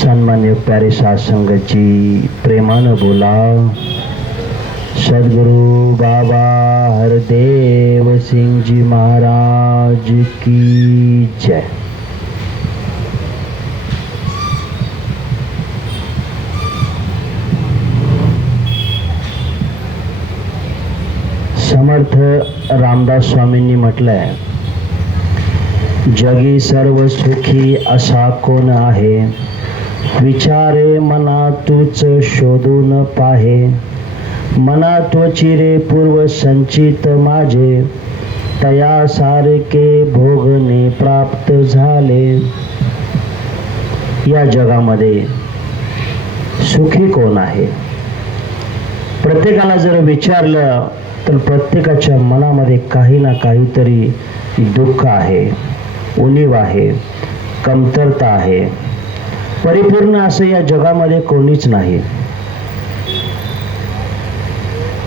सन्मान्य प्यारे साध संगत जी, प्रेमानं बोला। सद्गुरु बाबा हरदेव सिंह जी महाराज की जय। समर्थ रामदास स्वामींनी म्हटलंय, जगी सर्व सुखी असा कोण आहे, विचारे मना तूच शोधून पाहे, मना त्वची रे पूर्व संचित माझे, तया सारखे भोगणे प्राप्त झाले। या जगामध्ये सुखी कोण आहे? प्रत्येकाला जर विचारलं तर प्रत्येकाच्या मनामध्ये काही ना काहीतरी दुःख आहे, उणीव आहे, कमतरता आहे। परिपूर्ण असं या जगामध्ये कोणीच नाही।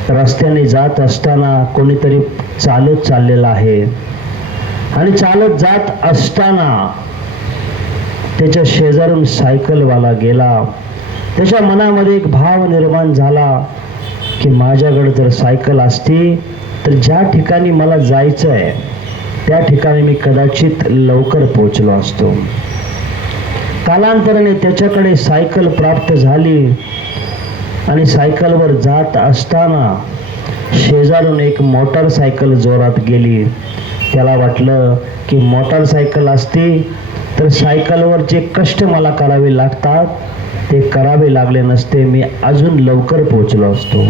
रस्त्याने जात असताना कोणीतरी चालत चाललेला आहे आणि चालत जात असताना त्याच्या शेजारून सायकलवाला गेला। त्याच्या मनामध्ये एक भाव निर्माण झाला की माझ्याकडे जर सायकल असती तर ज्या ठिकाणी मला जायचं आहे त्या ठिकाणी मी कदाचित लवकर पोहोचलो असतो। कालांतराने त्याच्याकडे सायकल प्राप्त झाली आणि सायकलवर जात असताना शेजारून एक मोटरसायकल जोरात गेली। त्याला वाटलं की मोटरसायकल असती तर सायकलवर जे कष्ट मला करावे लागतात ते करावे लागले नसते, मी अजून लवकर पोहोचलो असतो।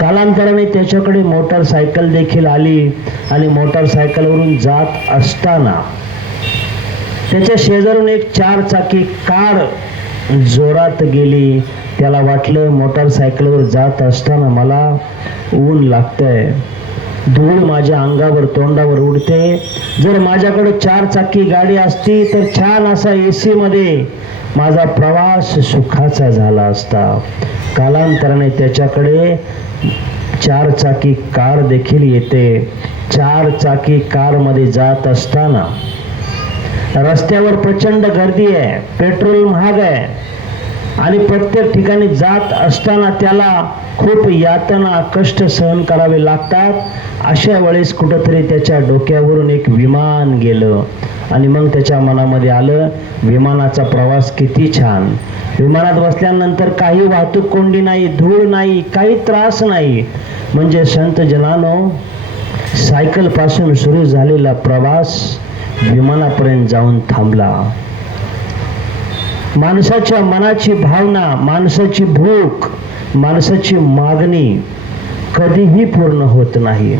कालांतराने त्याच्याकडे मोटरसायकल देखील आली आणि मोटरसायकलवरून जात असताना त्याच्या शेजारून एक 4 चाकी कार जोरात गेली। त्याला वाटलं मोटरसायकलवर जात असताना मला ऊन लागतंय, धूळ माझ्या अंगावर तोंडावर उडते, जर माझ्याकडे 4 चाकी गाडी असती तर छान असा AC मध्ये माझा प्रवास सुखाचा झाला असता। कालांतराने त्याच्याकडे 4 चाकी कार देखील येते। 4 चाकी कार मध्ये जात असताना रस्त्यावर प्रचंड गर्दी आहे, पेट्रोल महाग आहे आणि प्रत्येक ठिकाणी जात असताना त्याला खूप यातना कष्ट सहन करावे लागतात। अशा वेळेस कुठंतरी त्याच्या डोक्यावरून एक विमान गेलं आणि मग त्याच्या मनामध्ये आलं, विमानाचा प्रवास किती छान, विमानात बसल्यानंतर काही वाहतूक कोंडी नाही, धूळ नाही, काही त्रास नाही। म्हणजे संत जनानो, सायकल पासून सुरू झालेला प्रवास विमानापर्यंत जाऊन थांबला। माणसाच्या मनाची भावना, माणसाची भूक, माणसाची मागणी कधीही पूर्ण होत नाही।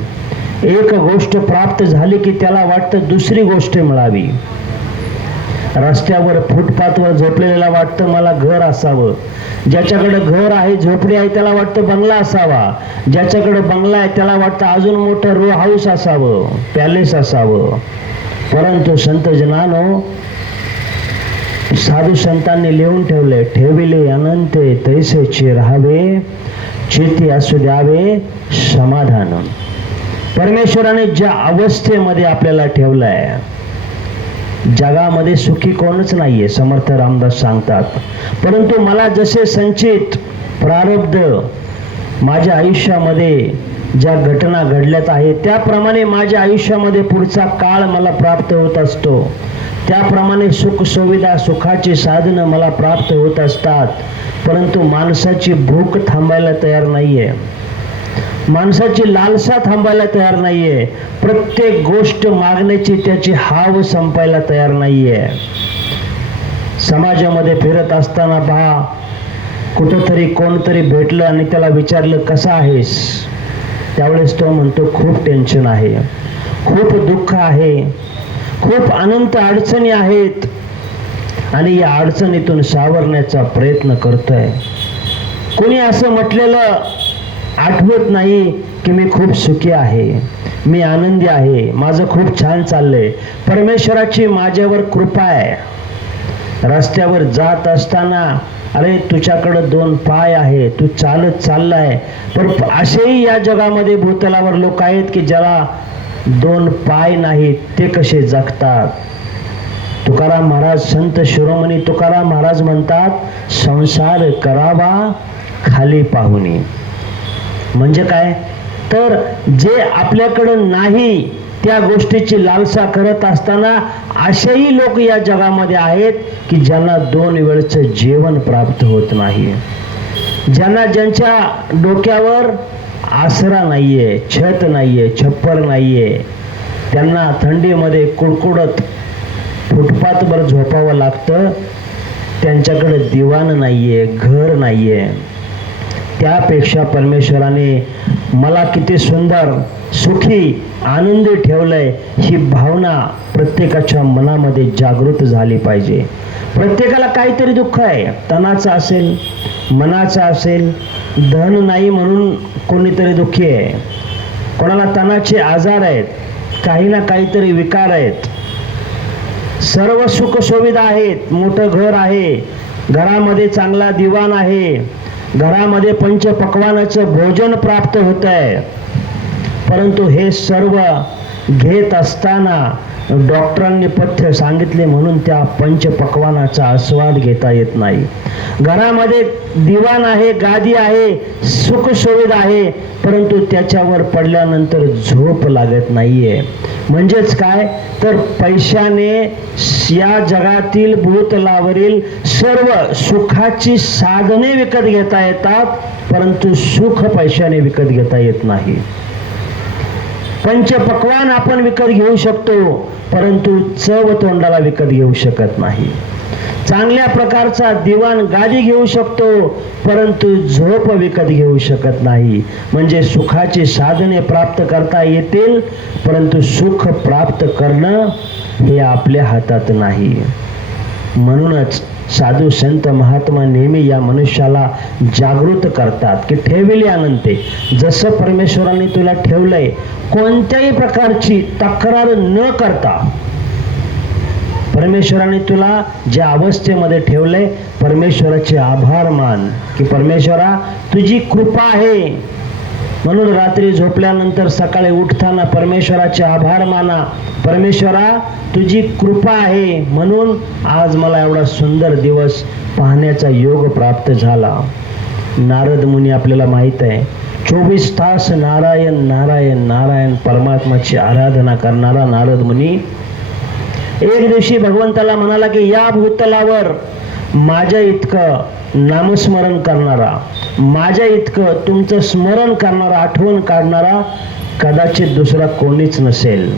एक गोष्ट प्राप्त झाली की त्याला वाटतं दुसरी गोष्ट मिळावी। रस्त्यावर फुटपाथवर झोपलेला वाटतं मला घर असावं, ज्याच्याकडे घर आहे, झोपडी आहे, त्याला वाटतं बंगला असावा, ज्याच्याकडे बंगला आहे त्याला वाटतं अजून मोठं रो हाऊस असावं, पॅलेस असावं। परंतु संत जनानो, साधू संतांनी लिहून ठेविले अनंते तैसेचे राहावे, चित्ती असू द्यावे समाधान। परमेश्वराने ज्या अवस्थेमध्ये आपल्याला ठेवलंय, जगामध्ये सुखी कोणच नाहीये, समर्थ रामदास सांगतात। परंतु मला जसे संचित प्रारब्ध माझ्या आयुष्यामध्ये ज्या घटना घडल्यात आहेत त्याप्रमाणे माझ्या आयुष्यामध्ये पुढचा काळ मला प्राप्त होत असतो, त्याप्रमाणे सुख सुविधा, सुखाची साधनं मला प्राप्त होत असतात। परंतु माणसाची भूक थांबायला तयार नाहीये, माणसाची लालसा थांबायला तयार नाहीये, प्रत्येक गोष्ट मागण्याची त्याची हाव संपायला तयार नाहीये। समाजामध्ये फिरत असताना पहा, कुठंतरी कोणतरी भेटलं आणि त्याला विचारलं कसा आहेस, त्यावेळेस तो म्हणतो खूप टेन्शन आहे, खूप दुःख आहे, खूप अनंत अडचणी आहेत आणि या अडचणीतून सावरण्याचा प्रयत्न करतोय। कोणी असं म्हटलेलं आठवत नाही की मी खूप सुखी आहे, मी आनंदी आहे, माझं खूप छान चाललंय, परमेश्वराची माझ्यावर कृपा आहे। रस्त्यावर जात असताना अरे तुझ्याकडे 2 पाय आहे, तू चालत चाललाय, पण असेही या जगामध्ये भूतलावर लोक आहेत की ज्याला 2 पाय नाहीत, ते कसे जगतात। तुकाराम महाराज, संत शिरोमणी तुकाराम महाराज म्हणतात संसार करावा खाली पाहुनी. म्हणजे काय तर जे आपल्याकडं नाही त्या गोष्टीची लालसा करत असताना असेही लोक या जगामध्ये आहेत की ज्यांना 2 वेळचं जेवण प्राप्त होत नाही, ज्यांच्या डोक्यावर आसरा नाहीये, छत नाहीये, छप्पर नाहीये, त्यांना थंडीमध्ये कुडकुडत फुटपाथवर झोपावं लागतं, त्यांच्याकडे दिवाण नाहीये, घर नाहीये. त्यापेक्षा परमेश्वराने मला किती सुंदर सुखी आनंदी ठेवलंय ही भावना प्रत्येकाच्या मनामध्ये जागृत झाली पाहिजे. प्रत्येकाला काहीतरी दुःख आहे, तणाचं असेल, मनाचं असेल, धन नाही म्हणून कोणीतरी दुःखी आहे, कोणाला तणाचे आजार आहेत, काही ना काहीतरी विकार आहेत. सर्व सुख सुविधा आहेत, मोठं घर आहे, घरामध्ये चांगला दिवाण आहे, घरामध्ये पंचपक्वानाचं भोजन प्राप्त होत आहे, परंतु हे सर्व घेत असताना डॉक्टरांनी पथ्य सांगितले म्हणून त्या पंचपक्वानाचा आस्वाद घेता येत नाही. घरामध्ये दिवाण आहे, गादी आहे, सुख सुविधा आहे, परंतु त्याच्यावर पडल्यानंतर झोप लागत नाहीये. म्हणजेच काय तर पैशाने या जगातील भूतलावरील सर्व सुखाची साधने विकत घेता येतात, परंतु सुख पैशाने विकत घेता येत नाही. पंचपक्वान आपण विकत घेऊ शकतो, परंतु चव तोंडाला विकत घेऊ शकत नाही. चांगल्या प्रकारचा दिवाण गादी घेऊ शकतो, परंतु झोप विकत घेऊ शकत नाही. म्हणजे सुखाची साधने प्राप्त करता येतील, परंतु सुख प्राप्त करणं हे आपल्या हातात नाही. म्हणूनच साधू संत महात्मा नेहमी या मनुष्याला जागृत करतात की ठेविले अनंते, जसं परमेश्वराने तुला ठेवलंय कोणत्याही प्रकारची तक्रार न करता, परमेश्वराने तुला ज्या अवस्थेमध्ये ठेवलंय परमेश्वराचे आभार मान की परमेश्वरा तुझी कृपा आहे. म्हणून रात्री झोपल्यानंतर सकाळी उठताना परमेश्वराचे आभार माना, परमेश्वरा तुझी कृपा आहे म्हणून आज मला एवढा सुंदर दिवस पाहण्याचा योग प्राप्त झाला. नारद मुनी आपल्याला माहित आहे 24 तास नारायण नारायण नारायण परमात्माची आराधना करणारा नारद मुनी एक दिवशी भगवंताला म्हणाला की या भूतलावर माझ्या इतकं नामस्मरण करणारा, माझ्या इतकं तुमचं स्मरण करणारा, आठवण काढणारा कदाचित दुसरा कोणीच नसेल.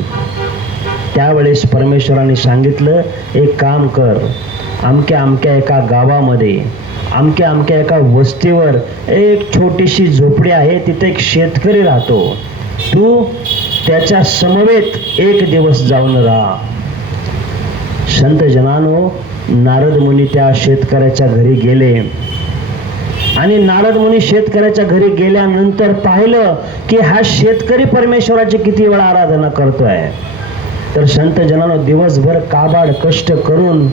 त्यावेळेस परमेश्वराने सांगितलं एक काम कर, अमक्या अमक्या एका गावामध्ये अमक्या अमक्या एका वस्तीवर एक छोटीशी झोपडी आहे, तिथे एक शेतकरी राहतो, तू त्याच्या समवेत एक दिवस जाऊन राहा. संत जनानो, नारद मुनी त्या शेतकऱ्याच्या घरी गेले आणि नारद मुनी शेतकऱ्याच्या घरी गेल्यानंतर पाहिलं की हा शेतकरी परमेश्वराची किती वेळा आराधना करतोय. तर संत जनानो दिवसभर काबाड कष्ट करून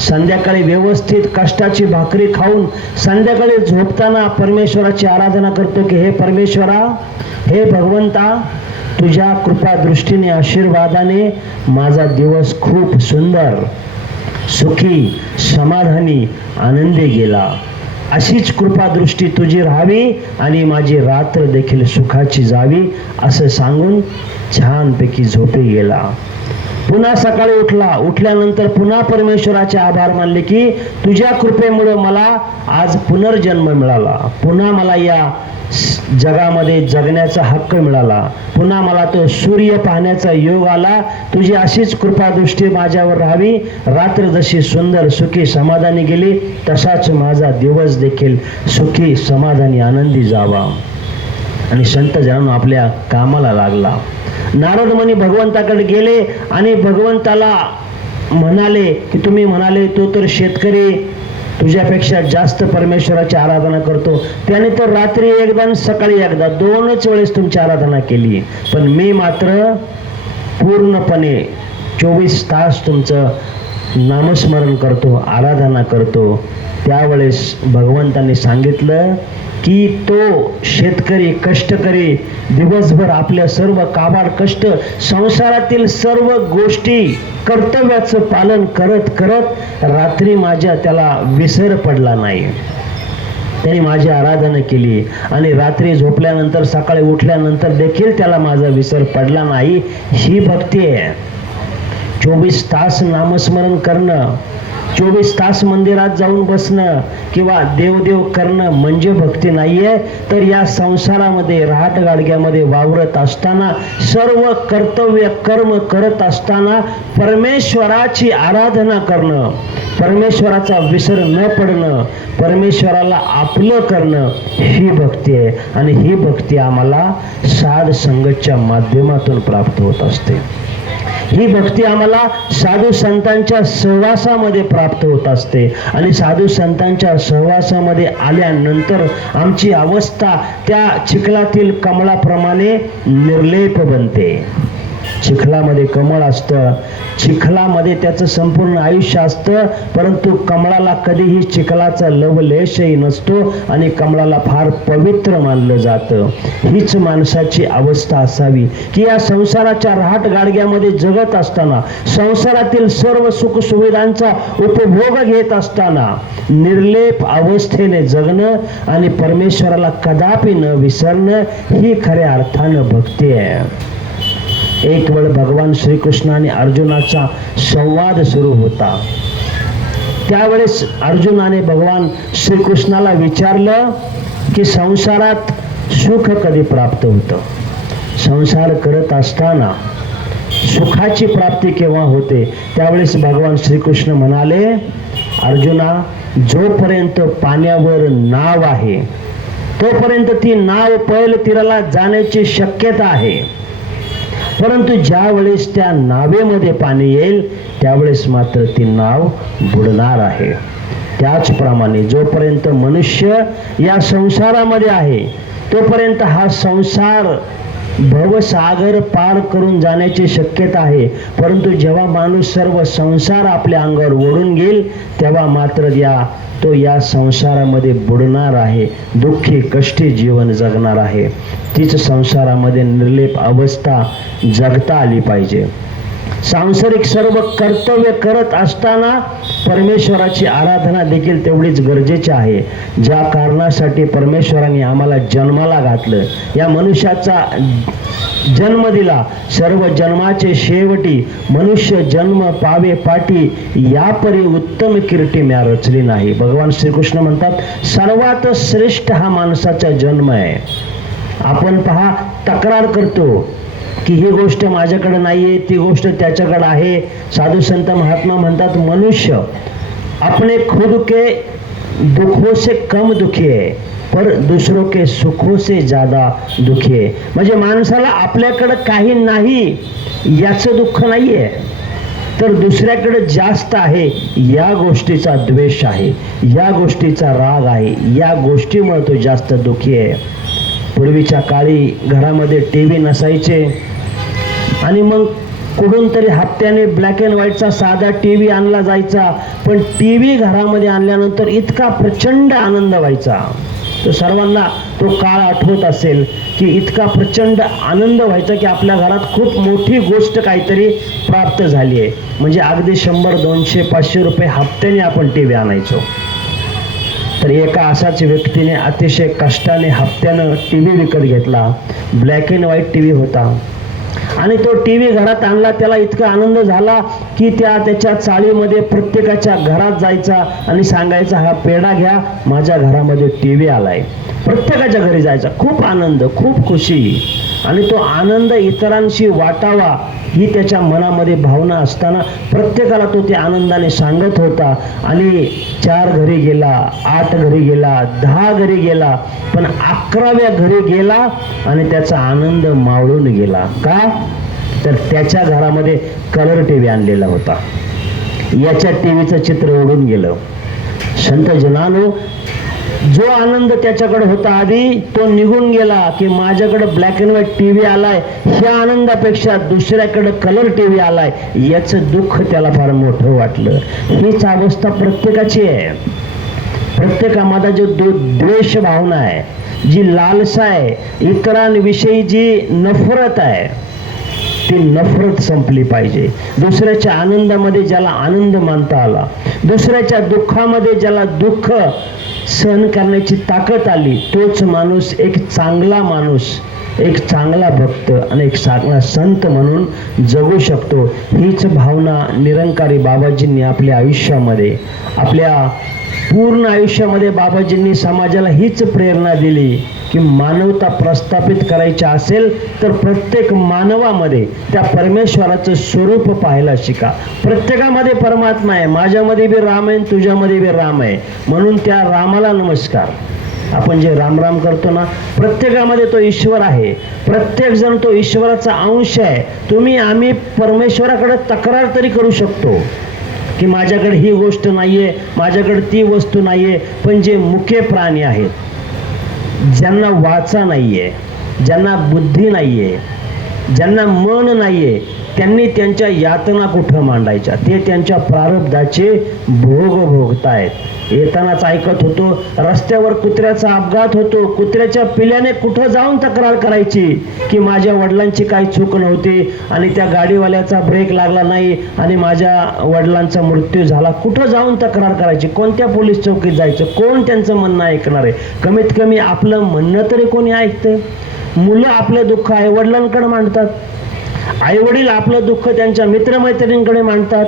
संध्याकाळी व्यवस्थित कष्टाची भाकरी खाऊन संध्याकाळी झोपताना परमेश्वराची आराधना करतो की हे परमेश्वरा, हे भगवंता, तुझ्या कृपा दृष्टीने आशीर्वादाने माझा दिवस खूप सुंदर सुखी समाधानी आनंदी गेला. अशीच कृपा दृष्टी तुझी राहावी आणि माझी रात्र देखील सुखाची जावी असं सांगून छानपैकी झोपी गेला. पुन्हा सकाळी उठला, उठल्यानंतर पुन्हा परमेश्वराचे आभार मानले की तुझ्या कृपेमुळे मला आज पुनर्जन्म मिळाला, पुन्हा मला या जगामध्ये जगण्याचा हक्क मिळाला, पुन्हा मला तो सूर्य पाहण्याचा योग आला. तुझी अशीच कृपा दृष्टी माझ्यावर राहावी. रात्र जशी सुंदर सुखी समाधानी गेली तसाच माझा दिवस देखील सुखी समाधानी आनंदी जावा. आणि संत जनांनो आपल्या कामाला लागला. नारद मुनी भगवंताकडे गेले आणि भगवंताला म्हणाले की तुम्ही म्हणाले तो तर शेतकरी तुझ्यापेक्षा जास्त परमेश्वराची आराधना करतो, त्याने तर रात्री एकदा आणि सकाळी एकदा 2च वेळेस तुमची आराधना केली, पण मी मात्र पूर्णपणे 24 तास तुमचं नामस्मरण करतो, आराधना करतो, त्यावेळेस भगवंतांनी सांगितलं की तो शेतकरी, कष्टकरी दिवसभर आपल्या सर्व काबाड कष्ट, संसारातील सर्व गोष्टी, कर्तव्याचं पालन करत करत रात्री माझ्या त्याला विसर पडला नाही. त्यांनी माझी आराधना केली आणि रात्री झोपल्यानंतर सकाळी उठल्यानंतर देखील त्याला माझा विसर पडला नाही. ही भक्ती आहे. 24 तास नामस्मरण करणं, 24 तास मंदिरात जाऊन बसणं किंवा देवदेव करणं म्हणजे भक्ती नाहीये. तर या संसारामध्ये, राहट गाडग्यामध्ये वावरत असताना, सर्व कर्तव्य कर्म करत असताना परमेश्वराची आराधना करणं, परमेश्वराचा विसर न पडणं, परमेश्वराला आपलं करणं, ही भक्ती आहे. आणि ही भक्ती आम्हाला साध संगतच्या माध्यमातून प्राप्त होत असते. ही भक्ती आम्हाला साधू संतांच्या सहवासामध्ये प्राप्त होत असते. आणि साधू संतांच्या सहवासामध्ये आल्यानंतर आमची अवस्था त्या चिखलातील कमळाप्रमाणे निर्लेप बनते. चिखलामध्ये कमळ असतं, चिखलामध्ये त्याचं संपूर्ण आयुष्य असतं, परंतु कमळाला कधीही चिखलाचा लवलेशही नसतो आणि कमळाला फार पवित्र मानलं जातं. हीच माणसाची अवस्था असावी की या संसाराच्या राहट गाडग्यामध्ये जगत असताना, संसारातील सर्व सुखसुविधांचा उपभोग घेत असताना निर्लेप अवस्थेने जगणं आणि परमेश्वराला कदापि न विसरणं, ही खऱ्या अर्थानं भक्ती आहे. एक वेळ भगवान श्रीकृष्ण आणि अर्जुनाचा संवाद सुरू होता. त्यावेळेस अर्जुनाने भगवान श्रीकृष्णाला विचारलं की संसारात सुख कधी प्राप्त होतं, संसार करत असताना सुखाची प्राप्ती केव्हा होते. त्यावेळेस भगवान श्रीकृष्ण म्हणाले, अर्जुना, जोपर्यंत पाण्यावर नाव आहे तोपर्यंत ती नाव पैल तीराला जाण्याची शक्यता आहे, परंतु ज्या वेळेस त्या नावेमध्ये पाणी येईल त्यावेळेस मात्र ती नाव बुडणार आहे. त्याचप्रमाणे जोपर्यंत मनुष्य या संसारामध्ये आहे तोपर्यंत हा संसार भवसागर पार करून जाण्याची शक्यता आहे, परंतु जेव्हा माणूस सर्व संसार आपल्या अंगावर ओढून घेईल तेव्हा मात्र तो या संसारामध्ये बुडणार आहे, दुःखी कष्टी जीवन जगणार आहे. तीच संसारामध्ये निर्लेप अवस्था जगता आली पाहिजे. सांसारिक सर्व कर्तव्य करत असताना परमेश्वराची आराधना देखील तेवढीच गरजेची आहे. ज्या कारणासाठी परमेश्वराने आम्हाला जन्माला घातलं, या मनुष्याचा जन्म दिला, सर्व जन्माचे शेवटी मनुष्य जन्म पावे पाटी, यापरी उत्तम कीर्ती म्या रचली नाही. भगवान श्रीकृष्ण म्हणतात सर्वात श्रेष्ठ हा माणसाचा जन्म आहे. आपण पहा, तक्रार करतो की ही गोष्ट माझ्याकडे नाहीये, ती गोष्ट त्याच्याकडे आहे. साधू संत महात्मा म्हणतात मनुष्य अपने खुद के दुखों से कम दुखी है पर दूसरों के सुखों से ज्यादा दुखी है. म्हणजे माणसाला आपल्याकडे काही नाही याचं दुःख नाहीये, तर दुसऱ्याकडे जास्त आहे या गोष्टीचा द्वेष आहे, या गोष्टीचा राग आहे, या गोष्टीमुळे तो जास्त दुःखी आहे. पूर्वीच्या काळी घरामध्ये टीव्ही नसायचे आणि मग कुठून तरी हप्त्याने ब्लॅक अँड व्हाईटचा साधा टीव्ही आणला जायचा. पण टीव्ही घरामध्ये आणल्यानंतर इतका प्रचंड आनंद व्हायचा. तो सर्वांना तो काळ आठवत असेल की इतका प्रचंड आनंद व्हायचा की आपल्या घरात खूप मोठी गोष्ट काहीतरी प्राप्त झाली आहे. म्हणजे अगदी 100, 200, 500 रुपये हप्त्याने आपण टीव्ही आणायचो. तर एका असाच व्यक्तीने अतिशय कष्टाने हप्त्यानं टीव्ही विकत घेतला. ब्लॅक अँड व्हाईट टीव्ही होता आणि तो टीव्ही घरात आणला. त्याला इतका आनंद झाला की त्याच्या चाळीमध्ये प्रत्येकाच्या घरात जायचा आणि सांगायचा हा पेढा घ्या, माझ्या घरामध्ये टीव्ही आलाय. प्रत्येकाच्या घरी जायचा, खूप आनंद, खूप खुशी. आणि तो आनंद इतरांशी वाटावा ही त्याच्या मनामध्ये भावना असताना प्रत्येकाला तो ते आनंदाने सांगत होता. आणि 4 घरी गेला, 8 घरी गेला, 10 घरी गेला, पण 11व्या घरी गेला आणि त्याचा आनंद मावळून गेला. का? तर त्याच्या घरामध्ये कलर टीव्ही आणलेला होता. याच्या टीव्हीचं चित्र उडून गेलं. संत जनानो, जो आनंद त्याच्याकडे होता आधी तो निघून गेला की माझ्याकडे ब्लॅक अँड व्हाईट टीव्ही आलाय, ह्या आनंदापेक्षा दुसऱ्याकडे कलर टीव्ही आलाय याचं दुःख त्याला फार मोठं वाटलं. हीच अवस्था प्रत्येकाची आहे. प्रत्येकामध्ये जो द्वेष भावना आहे, जी लालसा आहे, इतरांविषयी जी नफरत आहे, ती नफरत संपली पाहिजे. दुसऱ्याच्या आनंदामध्ये ज्याला आनंद मानता आला, दुसऱ्याच्या दुःखामध्ये ज्याला दुःख सहन करण्याची ताकद आली, तोच माणूस एक चांगला माणूस, एक चांगला भक्त आणि एक चांगला संत म्हणून जगू शकतो. हीच भावना निरंकारी बाबाजींनी आपल्या आयुष्यामध्ये, आपल्या पूर्ण आयुष्यामध्ये बाबाजींनी समाजाला हीच प्रेरणा दिली की मानवता प्रस्थापित करायची असेल तर प्रत्येक मानवामध्ये त्या परमेश्वराचं स्वरूप पाहायला शिका. प्रत्येकामध्ये परमात्मा आहे. माझ्यामध्ये बी राम आहे, तुझ्यामध्ये बी राम आहे, म्हणून त्या रामाला नमस्कार. आपण जे राम राम करतो ना, प्रत्येकामध्ये तो ईश्वर आहे. प्रत्येक जण तो ईश्वराचा अंश आहे. तुम्ही आम्ही परमेश्वराकडे तक्रार तरी करू शकतो की माझ्याकडे ही गोष्ट नाहीये, माझ्याकडे ती वस्तू नाहीये, पण जे मुके प्राणी आहेत, ज्यांना वाचा नाहीये, ज्यांना बुद्धी नाहीये, ज्यांना मन नाहीये, त्यांनी त्यांच्या यातना कुठं मांडायच्या? ते त्यांच्या प्रारब्धाचे भोग भोगतायत. येतानाच ऐकत होतो, रस्त्यावर कुत्र्याचा अपघात होतो, कुत्र्याच्या पिल्याने कुठं जाऊन तक्रार करायची की माझ्या वडिलांची काही चूक नव्हती आणि त्या गाडीवाल्याचा ब्रेक लागला नाही आणि माझ्या वडिलांचा मृत्यू झाला. कुठं जाऊन तक्रार करायची? कोणत्या पोलीस चौकीत जायचं? कोण त्यांचं म्हणणं ऐकणार आहे? कमीत कमी आपलं म्हणणं तरी कोणी ऐकतंय? मुलं आपलं दुःख आई वडिलांकडे मांडतात, आई वडील आपलं दुःख त्यांच्या मित्रमैत्रिणींकडे मांडतात,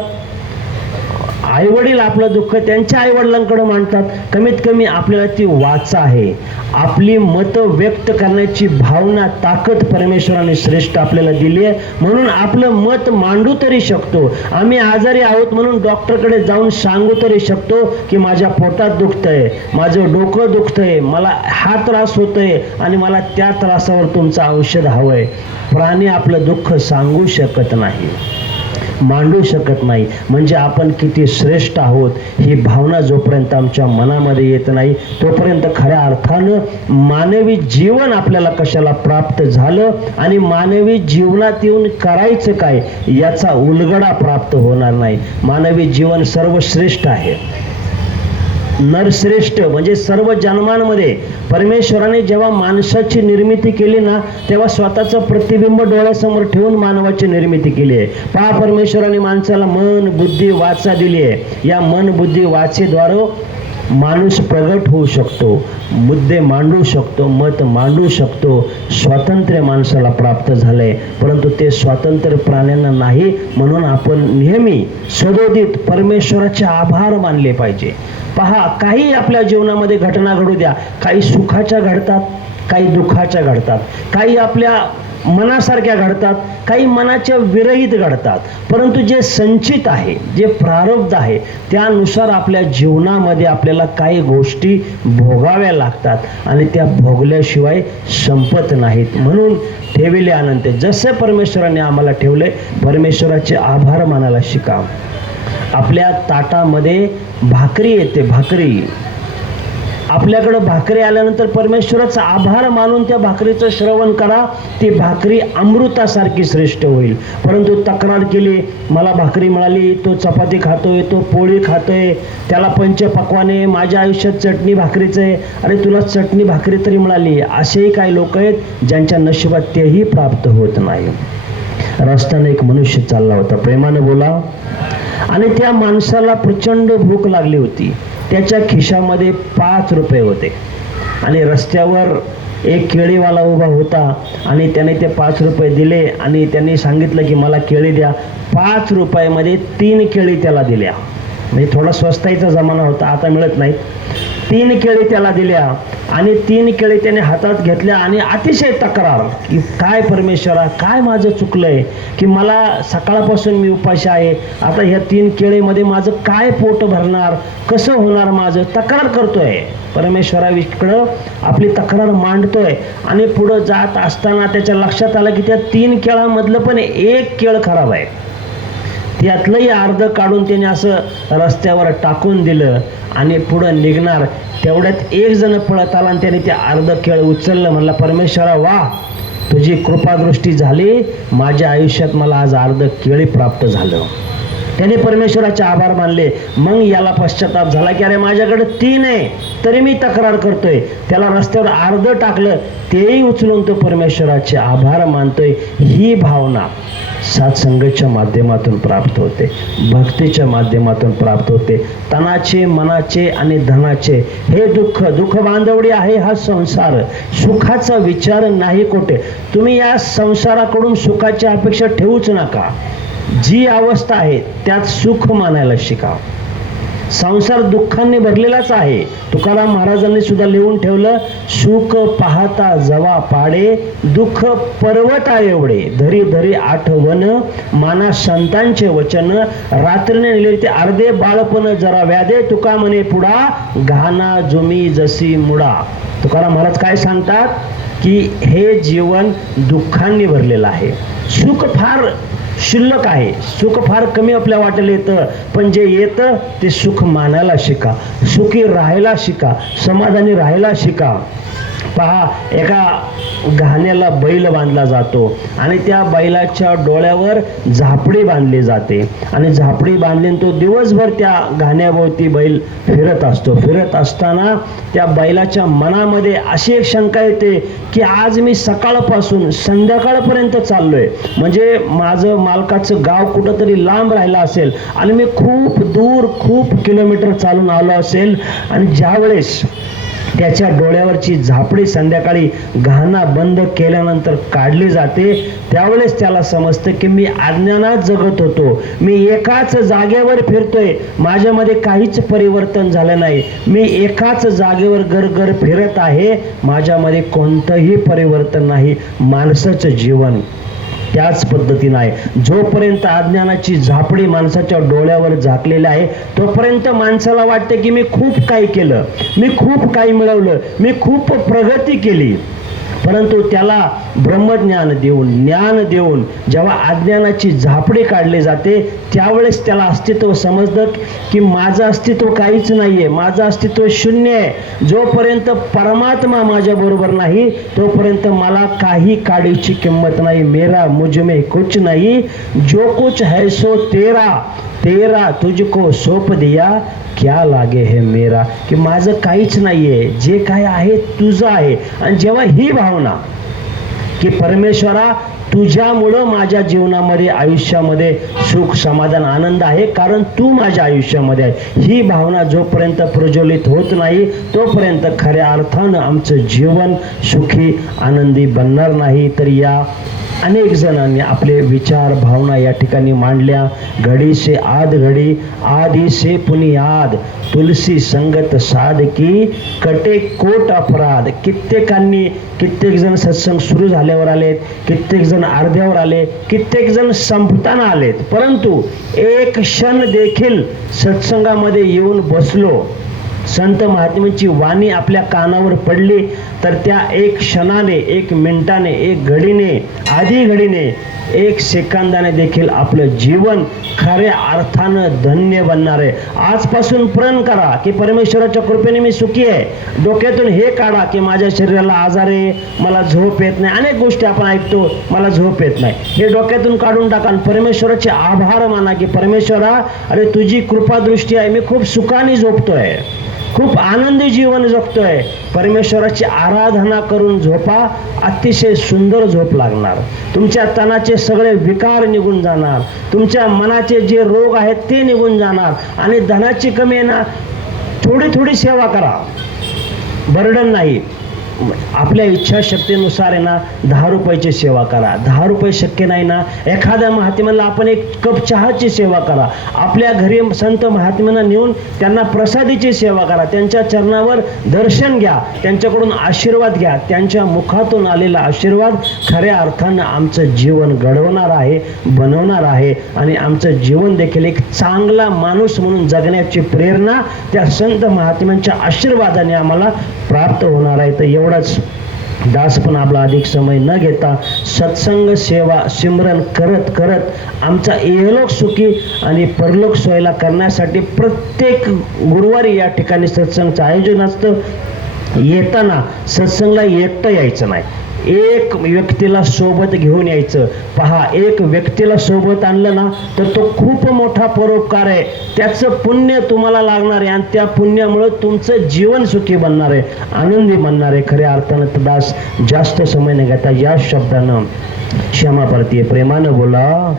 आई वडील आपलं दुःख त्यांच्या आई वडिलांकडे मांडतात. कमीत कमी आपल्याला ती वाचा आहे. आपली मतं व्यक्त करण्याची भावना, ताकद परमेश्वराने श्रेष्ठ आपल्याला दिली आहे, म्हणून आपलं मत मांडू तरी शकतो. आम्ही आजारी आहोत म्हणून डॉक्टरकडे जाऊन सांगू तरी शकतो की माझ्या पोटात दुखतंय, माझं डोकं दुखतंय, मला हा त्रास होतोय आणि मला त्या त्रासावर तुमचं औषध हवंय. प्राणी आपलं दुःख सांगू शकत नाही, मांडू शकत नाही. म्हणजे आपण किती श्रेष्ठ आहोत ही भावना जोपर्यंत आमच्या मनामध्ये येत नाही तोपर्यंत खऱ्या अर्थानं मानवी जीवन आपल्याला कशाला प्राप्त झालं आणि मानवी जीवनात येऊन करायचं काय याचा उलगडा प्राप्त होणार नाही. मानवी जीवन सर्वश्रेष्ठ आहे, नरश्रेष्ठ. म्हणजे सर्व जन्मांमध्ये परमेश्वराने जेव्हा माणसाची निर्मिती केली ना, तेव्हा स्वतःचं प्रतिबिंब डोळ्यासमोर ठेवून मानवाची निर्मिती केली आहे. पहा, परमेश्वराने माणसाला मन, बुद्धी, वाचा दिली आहे. या मन, बुद्धी, वाचेद्वारे माणूस प्रगट होऊ शकतो, मुद्दे मांडू शकतो, मत मांडू शकतो. स्वातंत्र्य माणसाला प्राप्त झालंय, परंतु ते स्वातंत्र्य प्राण्यांना नाही. म्हणून आपण नेहमी सदोदित परमेश्वराचे आभार मानले पाहिजे. पहा, काही आपल्या जीवनामध्ये घटना घडू द्या, काही सुखाच्या घडतात, काही दुःखाच्या घडतात, काही आपल्या मनासारख्या घडतात, काही मनाच्या विरहित घडतात. परंतु जे संचित आहे, जे प्रारब्ध आहे, त्यानुसार आपल्या जीवनामध्ये आपल्याला काही गोष्टी भोगाव्या लागतात आणि त्या भोगल्याशिवाय संपत नाहीत. म्हणून ठेविले अनंत. जसे परमेश्वराने आम्हाला ठेवले, परमेश्वराचे आभार मानायला शिका. आपल्या ताटामध्ये भाकरी येते, भाकरी आपल्याकडे भाकरी आल्यानंतर परमेश्वराचा आभार मानून त्या भाकरीचं श्रवण करा. ती भाकरी अमृतासारखी श्रेष्ठ होईल. परंतु तक्रार केली, मला भाकरी मिळाली, तो चपाती खातोय, तो पोळी खातोय, त्याला पंचपक्वाने, माझ्या आयुष्यात चटणी भाकरीच आहे. अरे तुला चटणी भाकरी तरी मिळाली. असेही काही लोक आहेत ज्यांच्या नशिबात तेही प्राप्त होत नाही. रस्त्याने एक मनुष्य चालला होता, प्रेमानं बोला, आणि त्या माणसाला प्रचंड भूक लागली होती. त्याच्या खिशामध्ये 5 रुपये होते आणि रस्त्यावर एक केळीवाला उभा होता आणि त्याने ते 5 रुपये दिले आणि त्यांनी सांगितलं की मला केळी द्या. 5 रुपयामध्ये 3 केळी त्याला दिल्या. म्हणजे थोडा स्वस्ताईचा जमाना होता, आता मिळत नाहीत. 3 केळी त्याला दिल्या आणि 3 केळी त्याने हातात घेतल्या आणि अतिशय तक्रार की काय परमेश्वरा, काय माझं चुकलंय की मला सकाळपासून मी उपाशी आहे, आता ह्या 3 केळीमध्ये माझं काय पोट भरणार, कसं होणार माझं, तक्रार करतोय. परमेश्वराकडं आपली तक्रार मांडतोय आणि पुढं जात असताना त्याच्या लक्षात आलं की त्या 3 केळामधलं पण एक केळ खराब आहे. त्यातलंही अर्ध काढून त्याने असं रस्त्यावर टाकून दिलं आणि पुढं निघणार. तेवढ्यात एक जण पळत आला आणि त्याने ते अर्ध केळ उचललं. म्हणला, परमेश्वरा वा, तुझी कृपादृष्टी झाली, माझ्या आयुष्यात मला आज अर्ध केळी प्राप्त झालं. त्याने परमेश्वराचे आभार मानले. मग याला पश्चाताप झाला की अरे माझ्याकडे 3 आहे तरी मी तक्रार करतोय. त्याला रस्त्यावर अर्ध टाकलं, तेही उचलून तो परमेश्वराचे आभार मानतोय. ही भावना सत्संगाच्या माध्यमातून प्राप्त होते, भक्तीच्या माध्यमातून प्राप्त होते. तनाचे, मनाचे आणि धनाचे हे दुःख बांधवडी आहे हा संसार. सुखाचा विचार नाही कोठे. तुम्ही या संसाराकडून सुखाची अपेक्षा ठेवूच नका. जी अवस्था आहे त्यात सुख मानायला शिका. संसार दुःखांनी भरलेलाच आहे. तुकाराम महाराजांनी सुद्धा लिहून ठेवलं, सुख पाहता जवा पाडे, दुःख पर्वता एवढे, धरी धरी आठवण, माना संतांचे वचन, रात्रीने नेले ते अर्धे बाळपण जरा व्यादे, तुका म्हणे पुढा घाना जुमी जसी मुडा. तुकाराम महाराज काय सांगतात की हे जीवन दुःखांनी भरलेलं आहे. सुख फार शिल्लक आहे, सुख फार कमी आपल्या वाटेला येतं, पण जे येतं ते सुख मानायला शिका, सुखी राहायला शिका, समाधानी राहायला शिका. पहा, एका घाण्याला बैल बांधला जातो आणि त्या बैलाच्या डोळ्यावर झापडी बांधली जाते आणि झापडी बांधली तो दिवसभर त्या घाण्याभोवती बैल फिरत असतो. फिरत असताना त्या बैलाच्या मनामध्ये अशी एक शंका येते की आज मी सकाळपासून संध्याकाळपर्यंत चाललोय, म्हणजे माझं मालकाचं गाव कुठंतरी लांब राहिलं असेल आणि मी खूप दूर खूप किलोमीटर चालून आलो असेल. आणि ज्यावेळेस त्याच्या डोळ्यावरची झापडी संध्याकाळी घाणा बंद केल्यानंतर काढली जाते, त्यावेळेस त्याला समजतं की मी अज्ञानात जगत होतो, मी एकाच जागेवर फिरतोय, माझ्यामध्ये काहीच परिवर्तन झालं नाही, मी एकाच जागेवर गरगर फिरत आहे, माझ्यामध्ये कोणतंही परिवर्तन नाही. माणसाचं जीवन त्याच पद्धतीनं आहे. जोपर्यंत अज्ञानाची झापडी माणसाच्या डोळ्यावर झाकलेली आहे तोपर्यंत माणसाला वाटतं की मी खूप काही केलं, मी खूप काही मिळवलं, मी खूप प्रगती केली. परंतु त्याला ब्रह्मज्ञान देऊन, ज्ञान देऊन जेव्हा अज्ञानाची झापडी काढली जाते त्यावेळेस त्याला अस्तित्व समजतं की माझं अस्तित्व काहीच नाहीये, माझं अस्तित्व शून्य आहे. जोपर्यंत परमात्मा माझ्या बरोबर नाही तोपर्यंत मला काही काडीची किंमत नाही. मेरा मुझ में कुछ नहीं, जो कुछ है सो तेरा, तेरा तुझको सौंप दिया, क्या लागे है मेरा. की माझं काहीच नाहीये, जे काय आहे तुझं आहे. आणि जेव्हा ही भावना की परमेश्वरा तुझ्यामुळं माझ्या जीवनामध्ये आयुष्यामध्ये सुख समाधान आनंद आहे कारण तू माझ्या आयुष्यामध्ये आहे, ही भावना जोपर्यंत प्रज्वलित होत नाही तोपर्यंत खऱ्या अर्थानं आमचं जीवन सुखी आनंदी बनणार नाही. तर या अनेक जणांनी आपले विचार भावना या ठिकाणी मांडल्या. घडी से आद घडी, आदि से पुनियाद, तुलसी संगत साधकी, कटे कोट अपराध. कित्येक जण सत्संग सुरू झाल्यावर आलेत, कित्येक जण अर्ध्यावर आले, कित्येक जण संपताना आलेत. परंतु एक क्षण देखील सत्संगामध्ये येऊन बसलो, संत महात्म्यांची वाणी आपल्या कानावर पडली तर त्या एक क्षणाने, एक मिनिटाने, एक घडीने, आधी घडीने, एक सेकंदाने देखील आपलं जीवन खऱ्या अर्थानं धन्य बनणार आहे. आजपासून प्रण करा की परमेश्वराच्या कृपेने मी सुखी आहे. डोक्यातून हे काढा की माझ्या शरीराला आजार आहे, मला झोप येत नाही. अनेक गोष्टी आपण ऐकतो, मला झोप येत नाही, हे डोक्यातून काढून टाका आणि परमेश्वराचे आभार माना की परमेश्वरा, अरे तुझी कृपादृष्टी आहे, मी खूप सुखाने झोपतोय, खूप आनंदी जीवन जगतोय. परमेश्वराची आराधना करून झोपा, अतिशय सुंदर झोप लागणार. तुमच्या तनाचे सगळे विकार निघून जाणार, तुमच्या मनाचे जे रोग आहेत ते निघून जाणार. आणि धनाची कमी आहे ना, थोडी थोडी सेवा करा, बर्डन नाही. आपल्या इच्छाशक्तीनुसार आहे ना 10 रुपयाची सेवा करा. 10 रुपये शक्य नाही ना, एखाद्या महात्म्याला आपण एक कप चहाची सेवा करा. आपल्या घरी संत महात्म्यांना नेऊन त्यांना प्रसादीची सेवा करा, त्यांच्या चरणावर दर्शन घ्या, त्यांच्याकडून आशीर्वाद घ्या. त्यांच्या मुखातून आलेला आशीर्वाद खऱ्या अर्थानं आमचं जीवन घडवणार आहे, बनवणार आहे. आणि आमचं जीवन देखील एक चांगला माणूस म्हणून जगण्याची प्रेरणा त्या संत महात्म्यांच्या आशीर्वादाने आम्हाला प्राप्त होणार आहे. तर एवढंच दास पण आपला अधिक समय न घेता सत्संग सेवा सिमरन करत करत आमचा इहलोक सुखी आणि परलोक सोयला करण्यासाठी प्रत्येक गुरुवारी या ठिकाणी सत्संगचं आयोजन असतं. येताना सत्संगला एकटं यायचं नाही, एक व्यक्तीला सोबत घेऊन यायचं. पहा, एक व्यक्तीला सोबत आणलं ना तर तो खूप मोठा परोपकार आहे. त्याचं पुण्य तुम्हाला लागणार आहे आणि त्या पुण्यामुळे तुमचं जीवन सुखी बनणार आहे, आनंदी बनणार आहे. खऱ्या अर्थानं तर दास जास्त समय न घेता या शब्दानं क्षमा प्रतीय प्रेमानं बोला.